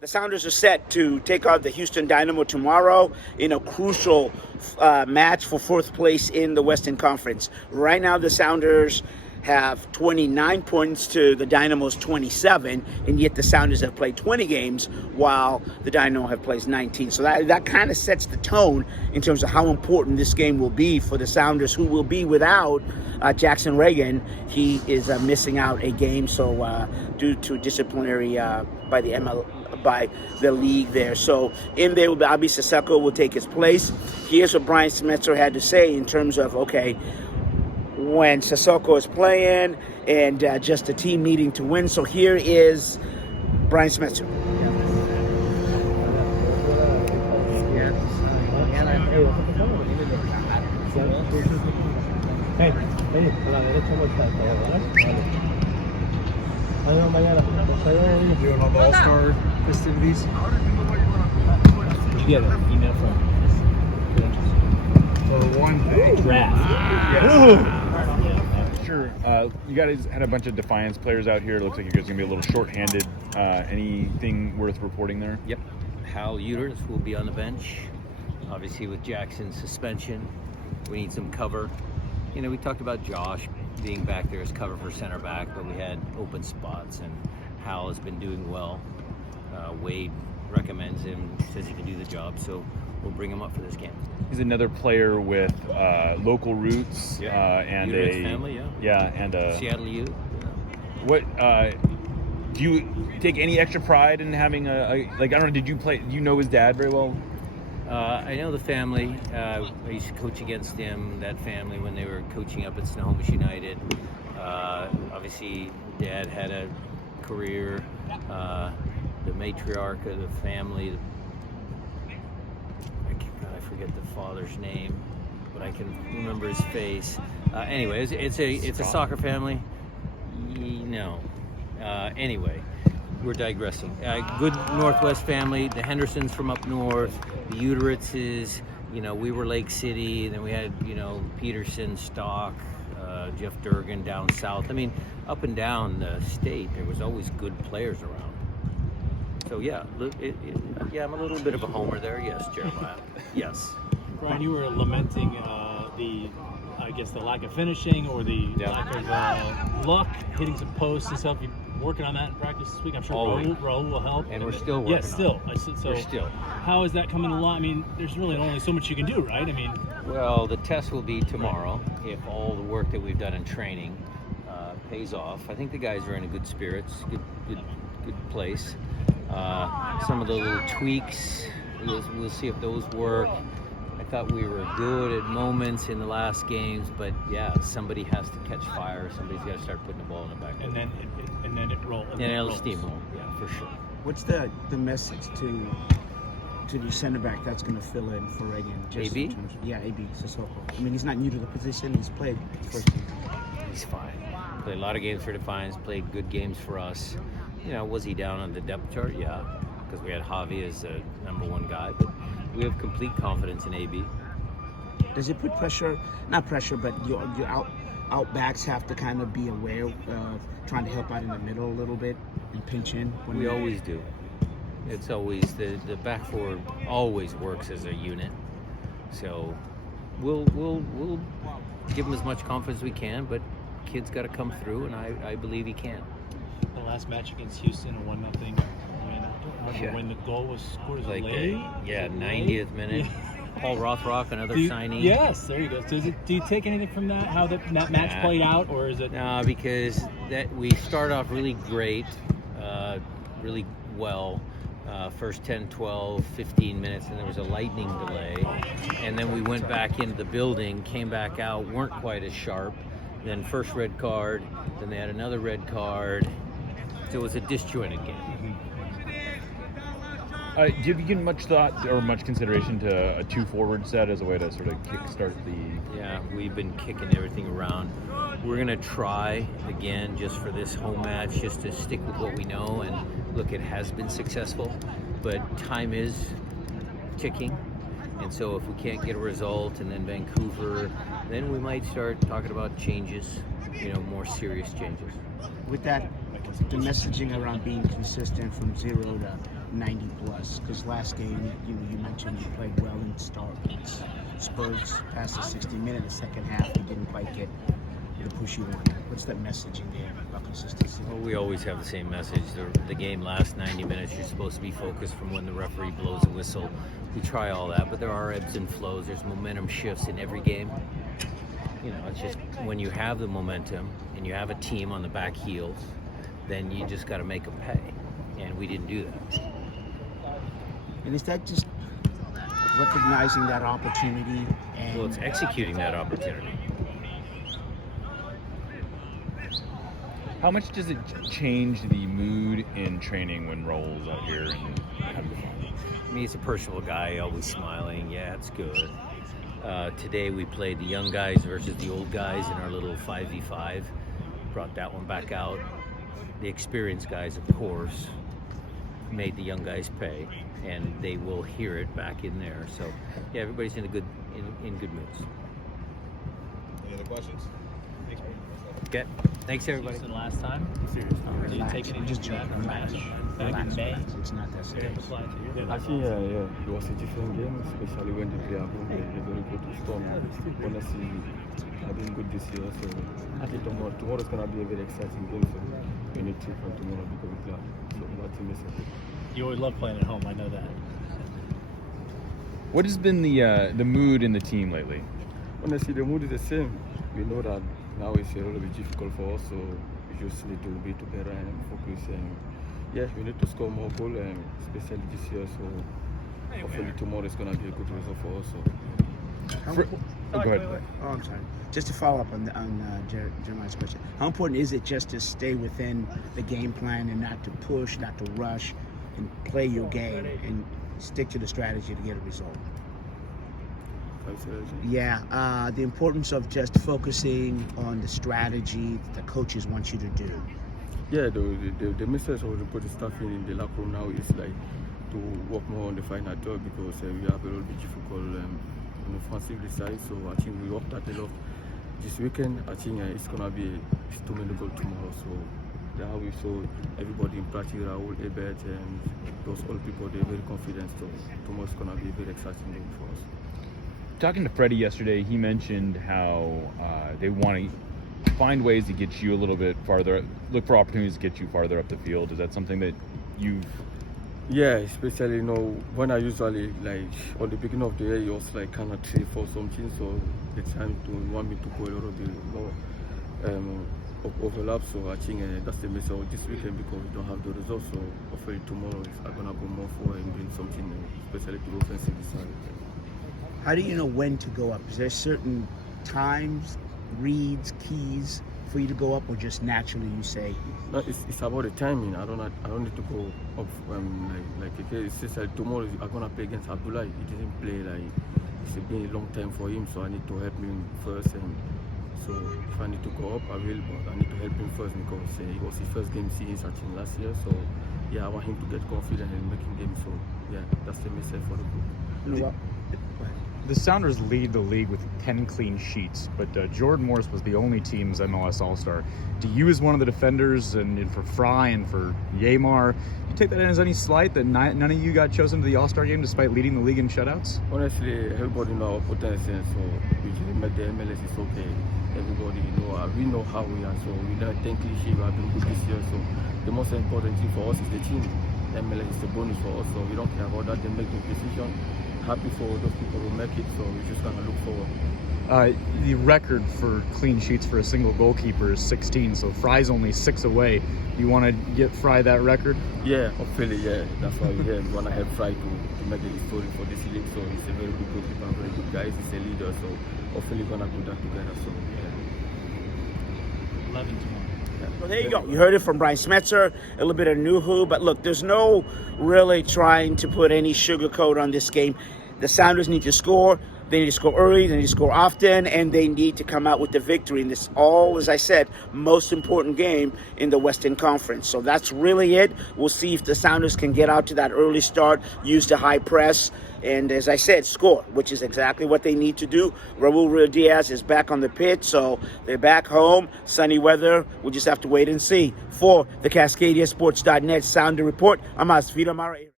The Sounders are set to take on the Houston Dynamo tomorrow in a crucial match for fourth place in the Western Conference. Right now, the Sounders have 29 points to the Dynamo's 27, and yet the Sounders have played 20 games while the Dynamo have played 19. So that kind of sets the tone in terms of how important this game will be for the Sounders, who will be without Jackson Ragen. He is missing out a game, so due to disciplinary by the league there. So in there, Abdoulaye Cissoko will take his place. Here's what Brian Smetzer had to say in terms of, okay, when Cissoko is playing and just a team needing to win. So here is Brian Smetzer. Doing all the All-Star festivities. Yeah, the email from For one draft. Yes. Sure. You guys had a bunch of Defiance players out here. It looks like you guys are going to be a little short-handed. Anything worth reporting there? Yep. Hal Uters will be on the bench. Obviously, with Jackson's suspension, we need some cover. You know, we talked about Josh being back there as cover for center back, but we had open spots, and Hal has been doing well. Wade recommends him, says he can do the job, so we'll bring him up for this game. He's another player with local roots and Uters family, and a Seattle youth. What do you take any extra pride in having I don't know? Did you know his dad very well? I know the family. I used to coach against them, that family, when they were coaching up at Snohomish United. Obviously, Dad had a career. The matriarch of the family, I forget the father's name, but I can remember his face. Anyway, it's a soccer family. No. Anyway, we're digressing. Good Northwest family. The Hendersons from up north. The Uteritzes. You know, we were Lake City. Then we had, Peterson, Stock, Jeff Durgan down south. I mean, up and down the state, there was always good players around. So yeah, I'm a little bit of a homer there. Yes, Jeremiah. Yes. Brian, you were lamenting the lack of finishing or the lack of luck, hitting some posts and stuff. You're working on that in practice this week. I'm sure Raul will help. And we're still working on it. So we're still. How is that coming along? I mean, there's really only so much you can do, right? I mean, well, the test will be tomorrow if all the work that we've done in training pays off. I think the guys are in a good spirits, good place. Some of the little tweaks, we'll see if those work. I thought we were good at moments in the last games, but yeah, somebody has to catch fire. Somebody's got to start putting the ball in the back. And then it rolls. And it'll steamroll, yeah, for sure. What's the message to the center back that's going to fill in for Ragen? AB? AB Cissoko. I mean, he's not new to the position. He's played first team. He's fine. Played a lot of games for Defiance, played good games for us. Was he down on the depth chart? Yeah, because we had Javi as the number one guy, but we have complete confidence in AB. Does it put pressure? Not pressure, but your out backs have to kind of be aware of trying to help out in the middle a little bit and pinch in. We always do. It's always the back four always works as a unit. So we'll give him as much confidence as we can, but kid's got to come through, and I believe he can. The last match against Houston, 1-0. I mean, I don't remember when the goal was scored. Was it late? 90th minute. Paul Rothrock, another signing. Yes, there you go. So do you take anything from that? How that match played out, or is it? No, because we start off really great, really well. First 10, 12, 15 minutes, and there was a lightning delay. And then we went back into the building, came back out, weren't quite as sharp. Then first red card, then they had another red card. So it was a disjointed game. Do you give much thought or much consideration to a 2-forward set as a way to sort of kickstart the... Yeah, we've been kicking everything around. We're going to try again just for this home match, just to stick with what we know. And look, it has been successful, but time is ticking. And so if we can't get a result, and then Vancouver, then we might start talking about changes, more serious changes. With that, the messaging around being consistent from 0 90 plus? Because last game, you mentioned you played well in starts. Spurs past the 60 minute, the second half, you didn't quite get the push you wanted. What's that message in there about consistency? Well, we always have the same message. The game lasts 90 minutes. You're supposed to be focused from when the referee blows the whistle. We try all that, but there are ebbs and flows. There's momentum shifts in every game. It's just when you have the momentum and you have a team on the back heels, then you just got to make them pay. And we didn't do that. And is that just recognizing that opportunity? And Well, it's executing that opportunity. How much does it change the mood in training when Raul's out here? I mean, he's a personal guy, always smiling. Yeah, it's good. Today we played the young guys versus the old guys in our little 5v5. Brought that one back out. The experienced guys, of course, made the young guys pay, and they will hear it back in there. So, yeah, everybody's in good moods. Any other questions? Okay, thanks everybody. Houston last time. Relax. Did you take anything Just from that joking. Relax. match back Relax. in May? Relax. It's not that serious. Apply to you. Actually, yeah, it was a different game, especially when they play at home. They're very good to Storm. Honestly, I've been good this year, so I think tomorrow's gonna be a very exciting game. So we need to come tomorrow because we play. So nothing missing. You always love playing at home. I know that. What has been the mood in the team lately? Honestly, the mood is the same. We know that now it's a little bit difficult for us, so we just need to be together and focus. And yeah, we need to score more goals, especially this year. So hopefully tomorrow is gonna be a good result for us. So. Go ahead. Oh, I'm sorry. Just to follow up on Jeremiah's question, how important is it just to stay within the game plan and not to push, not to rush, and play your game and stick to the strategy to get a result? Yeah, the importance of just focusing on the strategy that the coaches want you to do. Yeah, the message of the coaching staff in the locker room now is like to work more on the final third because we have a little bit difficult on the offensive side. So I think we worked that a lot this weekend. I think it's gonna be too many goals tomorrow. So yeah, we saw everybody in practice, Raul, Ebert, and those old people. They're very confident. So tomorrow's gonna be a very exciting game for us. Talking to Freddie yesterday, he mentioned how they want to find ways to get you a little bit farther, look for opportunities to get you farther up the field. Is that something that you've... Yeah, especially when I usually on the beginning of the year, it was like kind of 3-4 something. So the time to want me to go a little bit more overlap. So I think that's the message this weekend because we don't have the results. So hopefully tomorrow I'm gonna go more forward and bring something, especially to the offensive side. How do you know when to go up? Is there certain times, reads, keys for you to go up, or just naturally you say? No, it's about the timing. I don't need to go up it's just like tomorrow I'm gonna play against Abdoulaye. He didn't play it's been a long time for him, so I need to help him first. And so if I need to go up, I will, but I need to help him first because it was his first game series I think last year. So yeah, I want him to get confident in making games. So yeah, that's the message for the group. You know what? The Sounders lead the league with 10 clean sheets, but Jordan Morris was the only team's MLS All-Star. Do you, as one of the defenders, and for Fry and for Yamar, you take that in as any slight that none of you got chosen to the All-Star game despite leading the league in shutouts? Honestly, everybody know our potential, so we just make the MLS is okay. Everybody we know how we are, so we don't think we have been good this year. So the most important thing for us is the team. MLS is the bonus for us, so we don't care about that. They make the decision. Happy for those people who make it, so we're just gonna look forward. The record for clean sheets for a single goalkeeper is 16, so Fry's only 6 away. You want to get Fry that record? Yeah, hopefully, yeah. That's why we're here. We want to help Fry to make the story for this league. So he's a very good goalkeeper, very good guy. He's a leader, so hopefully we're gonna do that together. So yeah. 11 tomorrow. Well, there you go. You heard it from Brian Smetzer, a little bit of Nuhu, but look, there's no really trying to put any sugarcoat on this game. The Sounders need to score. They need to score early. They need to score often, and they need to come out with the victory in this all, as I said, most important game in the Western Conference. So that's really it. We'll see if the Sounders can get out to that early start, use the high press, and as I said, score, which is exactly what they need to do. Raul Ruidiaz is back on the pitch, so they're back home. Sunny weather. We'll just have to wait and see. For the CascadiaSports.net Sounder Report, I'm Asfira Mara.